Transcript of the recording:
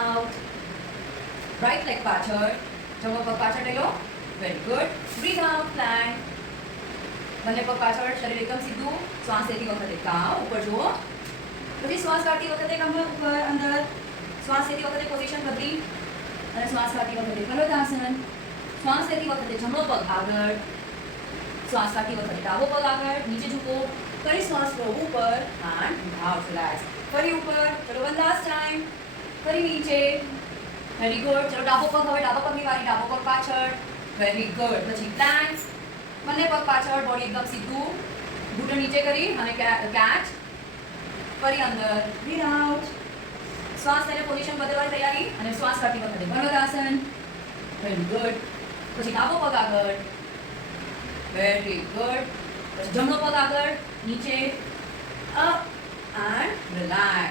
out. Right leg પાછળ, જમણો પગ પાછળ ટેલો. Very good. Breathe out, plank. બંને પગ પાછળ, શરીર એકદમ સીધું. શ્વાસ લેતી વખતે કાવ ઉપર જુઓ. પછી શ્વાસ કાઢતી વખતે કમર ઉપર અંદર. શ્વાસ લેતી વખતે પોઝિશન બદલી અને શ્વાસ કાઢતી વખતે કલોદાસન. શ્વાસ લેતી વખતે જમણો પગ આગળ. શ્વાસ કાઢતી વખતે ડાબો પગ આગળ, નીચે ઝૂકો. ફરી શ્વાસ લો ઉપર and out, relax. ફરી ઉપર, ચલો one last time. ફરી નીચે. Very good. ચલો ડાબો પગ, હવે ડાબા પગની વારી, ડાબો પગ પાછળ. Very good. પછી પ્લાન્ક. બંને પગ પાછળ, બોડી એકદમ સીધું. ઘૂંટણ નીચે કરી અને કેચ. ફરી અંદર, બ્રીથ આઉટ. શ્વાસ લઈને પોઝિશન બદલવાની તૈયારી અને શ્વાસ કાઢતી વખતે ભર્વદાસન. Very good. પછી ડાબો પગ આગળ. Very good. પછી જમણો પગ આગળ, નીચે, અપ એન્ડ રિલેક્સ.